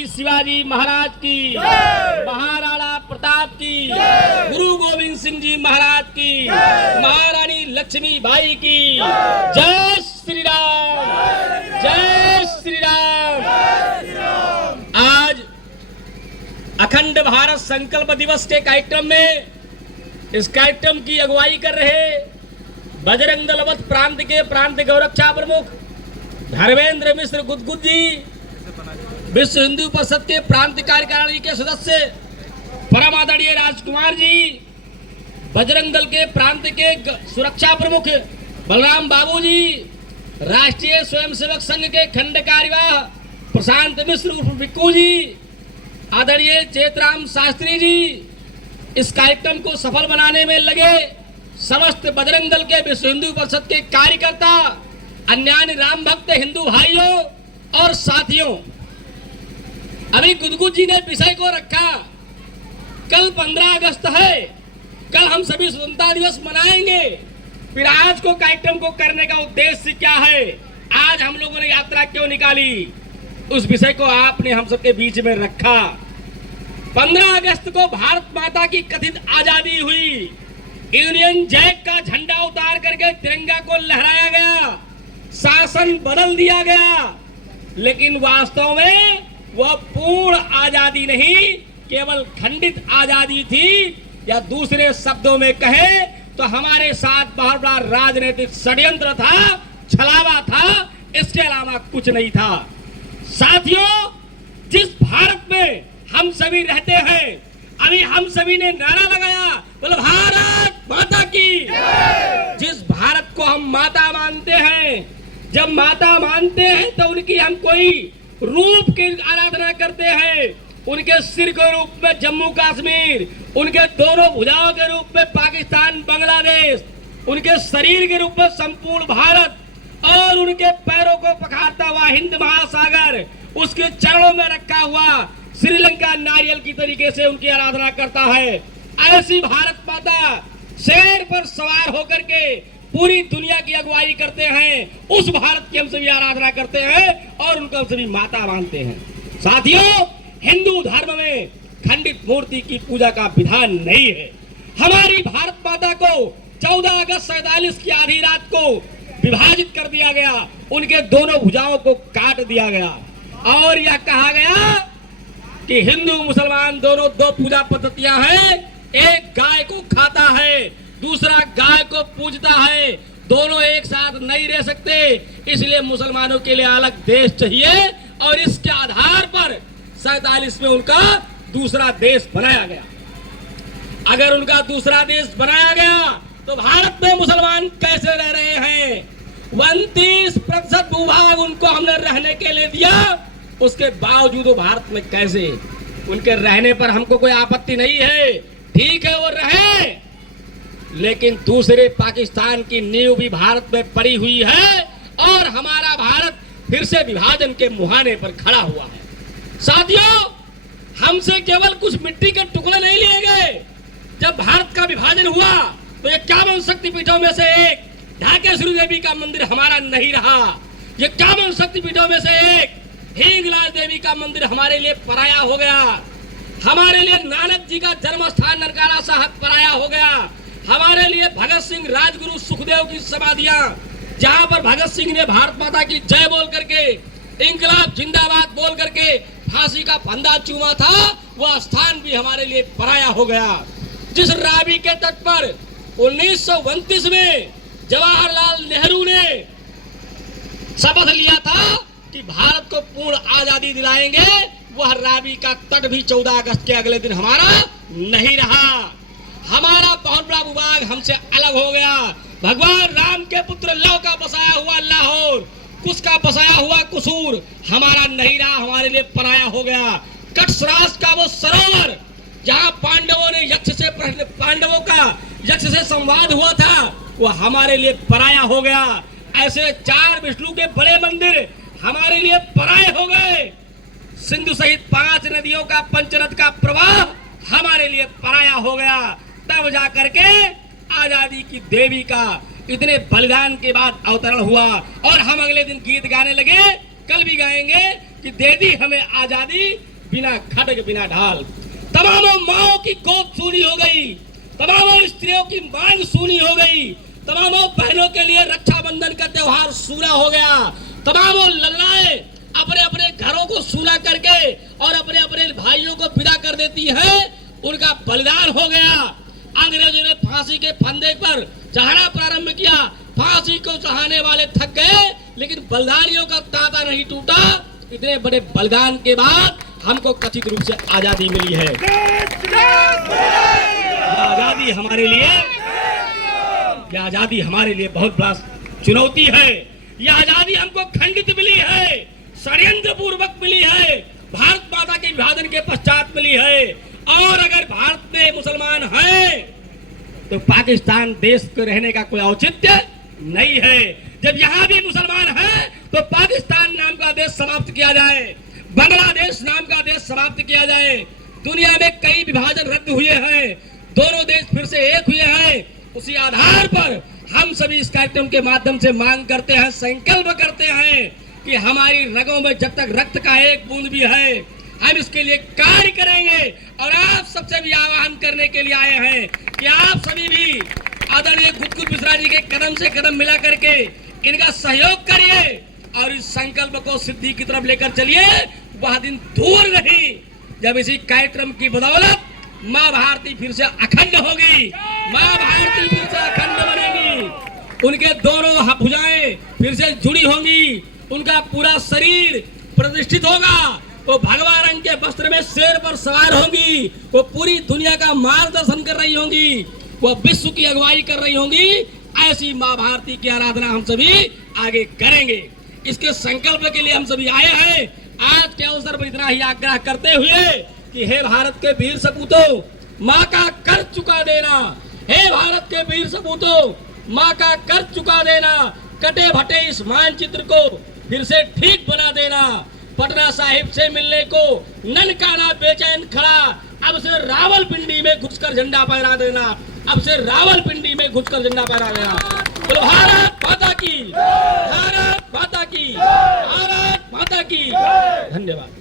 छत्रपति शिवाजी महाराज की, महाराणा प्रताप की, गुरु गोविंद सिंह जी महाराज की, महारानी लक्ष्मीबाई की। जय श्री राम, जय श्री राम। आज अखंड भारत संकल्प दिवस के कार्यक्रम में, इस कार्यक्रम की अगुवाई कर रहे बजरंग दल अवध प्रांत के प्रांत गौरक्षा प्रमुख धर्मेंद्र मिश्र गुदगुद जी, विश्व हिंदू परिषद के प्रांत कार्यकारिणी के सदस्य परम आदरणीय राजकुमार जी, बजरंग दल के प्रांत के सुरक्षा प्रमुख बलराम बाबू जी, राष्ट्रीय स्वयंसेवक संघ के खंड कार्यवाह प्रशांत मिश्र उर्फ बिक्कू जी, आदरणीय चेतराम शास्त्री जी, इस कार्यक्रम को सफल बनाने में लगे समस्त बजरंग दल के विश्व हिंदू परिषद के कार्यकर्ता, अन्य राम भक्त हिंदू भाइयों और साथियों। अभी गुदगुद जी ने विषय को रखा, कल 15 अगस्त है, कल हम सभी स्वतंत्रता दिवस मनाएंगे। फिर आज को कार्यक्रम को करने का उद्देश्य क्या है, आज हम लोगों ने यात्रा क्यों निकाली, उस विषय को आपने हम सबके बीच में रखा। 15 अगस्त को भारत माता की कथित आजादी हुई, यूनियन जैक का झंडा उतार करके तिरंगा को लहराया गया, शासन बदल दिया गया, लेकिन वास्तव में वह पूर्ण आजादी नहीं, केवल खंडित आजादी थी, या दूसरे शब्दों में कहे तो हमारे साथ बहुत बड़ा राजनीतिक षड्यंत्र था, छलावा था, इसके अलावा कुछ नहीं था। साथियों, जिस भारत में हम सभी रहते हैं, अभी हम सभी ने नारा लगाया, बोलो भारत माता की। जिस भारत को हम माता मानते हैं, जब माता मानते हैं तो उनकी हम कोई रूप की आराधना करते हैं, उनके सिर के रूप में जम्मू कश्मीर, उनके दोनों भुजाओं के रूप में पाकिस्तान बांग्लादेश, उनके शरीर के रूप में संपूर्ण भारत, और उनके पैरों को पखारता हुआ हिंद महासागर, उसके चरणों में रखा हुआ श्रीलंका नारियल की तरीके से उनकी आराधना करता है। ऐसी भारत माता शेर पर सवार होकर के पूरी दुनिया की अगुवाई करते हैं, उस भारत की हम सभी आराधना करते हैं और उनको हम सभी माता मानते हैं। साथियों, हिंदू धर्म में खंडित मूर्ति की पूजा का विधान नहीं है। हमारी भारत माता को 14 अगस्त 47 की आधी रात को विभाजित कर दिया गया, उनके दोनों भुजाओं को काट दिया गया, और यह कहा गया कि हिंदू मुसलमान दोनों दो पूजा पद्धतियां हैं, एक गाय को खाता है, दूसरा गाय को पूजता है, दोनों एक साथ नहीं रह सकते, इसलिए मुसलमानों के लिए अलग देश चाहिए, और इसके आधार पर 47 में उनका दूसरा देश बनाया गया। अगर उनका दूसरा देश बनाया गया तो भारत में मुसलमान कैसे रह रहे हैं? 29% भूभाग उनको हमने रहने के लिए दिया, उसके बावजूद वो भारत में कैसे? उनके रहने पर हमको कोई आपत्ति नहीं है, ठीक है वो रहे, लेकिन दूसरे पाकिस्तान की नींव भी भारत में पड़ी हुई है, और हमारा भारत फिर से विभाजन के मुहाने पर खड़ा हुआ है। साथियों, हमसे केवल कुछ मिट्टी के टुकड़े नहीं लिए गए। जब भारत का विभाजन हुआ तो ये 51 शक्तिपीठों में से एक ढाकेश्वरी देवी का मंदिर हमारा नहीं रहा। ये 51 शक्तिपीठों में से एक हिंगलाज देवी का मंदिर हमारे लिए पराया हो गया। हमारे लिए नानक जी का जन्म स्थान ननकाना साहब पराया हो गया। हमारे लिए भगत सिंह, राजगुरु सुखदेव की समाधियां, जहां पर भगत सिंह ने भारत माता की जय बोल करके, इंकलाब जिंदाबाद बोल करके फांसी का फंदा चूमा था, वह स्थान भी हमारे लिए पराया हो गया। जिस रावी के तट पर 1929 में जवाहरलाल नेहरू ने शपथ लिया था कि भारत को पूर्ण आजादी दिलाएंगे, वह रावी का तट भी 14 अगस्त के अगले दिन हमारा नहीं रहा। हमारा बहुत बड़ा भूभाग हमसे अलग हो गया। भगवान राम के पुत्र लव का बसाया हुआ लाहौर, कुश का बसाया हुआ कुसूर हमारा नहीं रहा, हमारे लिए पराया हो गया। कटसरास का वो सरोवर जहां पांडवों ने पांडवों का यक्ष से संवाद हुआ था, वो हमारे लिए पराया हो गया। ऐसे 4 विष्णु के बड़े मंदिर हमारे लिए पराये हो गए। सिंधु सहित 5 नदियों का पंचरथ का प्रवाह हमारे लिए पराया हो गया। तब जाकर के आजादी की देवी का इतने बलिदान के बाद अवतरण हुआ, और हम अगले दिन गीत गाने लगे, कल भी गाएंगे कि दे दी हमें आजादी, बिना खड्ग बिना ढाल। तमामों माओ की गोद सूनी हो गई, तमामों स्त्रियों की मांग सूनी हो गई, तमामों बहनों के लिए रक्षाबंधन का त्योहार सूना हो गया। तमामों लड़ाए अपने अपने घरों को सूना करके और अपने अपने भाइयों को विदा कर देती है, उनका बलिदान हो गया। अंग्रेजों ने फांसी के फंदे पर चढ़ाना प्रारंभ किया, फांसी को चढ़ाने वाले थक गए, लेकिन बलिदानियों का तांता नहीं टूटा। इतने बड़े बलिदान के बाद हमको कथित रूप से आजादी मिली है। आजादी हमारे लिए, यह आजादी हमारे लिए बहुत बड़ा चुनौती है। यह आजादी हमको खंडित मिली है, षड्यंत्र पूर्वक मिली है, भारत माता के विभाजन के पश्चात मिली है। और अगर भारत में मुसलमान हैं तो पाकिस्तान देश को रहने का कोई औचित्य नहीं है। जब यहाँ भी मुसलमान हैं तो पाकिस्तान नाम का देश समाप्त किया जाए, बांग्लादेश नाम का देश समाप्त किया जाए। दुनिया में कई विभाजन रद्द हुए हैं, दोनों देश फिर से एक हुए हैं। उसी आधार पर हम सभी इस कार्यक्रम के माध्यम से मांग करते हैं, संकल्प करते हैं कि हमारी रगों में जब तक रक्त का एक बूंद भी है, हम इसके लिए कार्य करेंगे। और आप सबसे भी आह्वान करने के लिए आए हैं कि आप सभी भी आदरणीय गुदगुद मिश्रा जी के कदम से कदम मिला करके इनका सहयोग करिए और इस संकल्प को सिद्धि की तरफ लेकर चलिए। वह दिन दूर नहीं जब इसी कार्यक्रम की बदौलत माँ भारती फिर से अखंड होगी, माँ भारती फिर से अखंड बनेगी, उनके दोनों भुजाएं फिर से जुड़ी होंगी, उनका पूरा शरीर प्रतिष्ठित होगा, वो भगवा रंग के वस्त्र में शेर पर सवार होंगी, वो पूरी दुनिया का मार्गदर्शन कर रही होंगी, वो विश्व की अगुवाई कर रही होंगी। ऐसी माँ भारती की आराधना हम सभी आगे करेंगे। इसके संकल्प के लिए हम सभी आए हैं। आज के अवसर पर इतना ही आग्रह करते हुए कि हे भारत के वीर सपूतों, माँ का कर चुका देना, हे भारत के वीर सपूतों, माँ का कर चुका देना, कटे भटे इस मानचित्र को फिर से ठीक बना देना। पटना साहिब से मिलने को ननकाना बेचैन खड़ा, अब से रावलपिंडी में घुसकर झंडा फहरा देना, अब से रावलपिंडी में घुसकर झंडा फहरा देना। बोलो भारत माता की, भारत माता की, भारत माता की। धन्यवाद।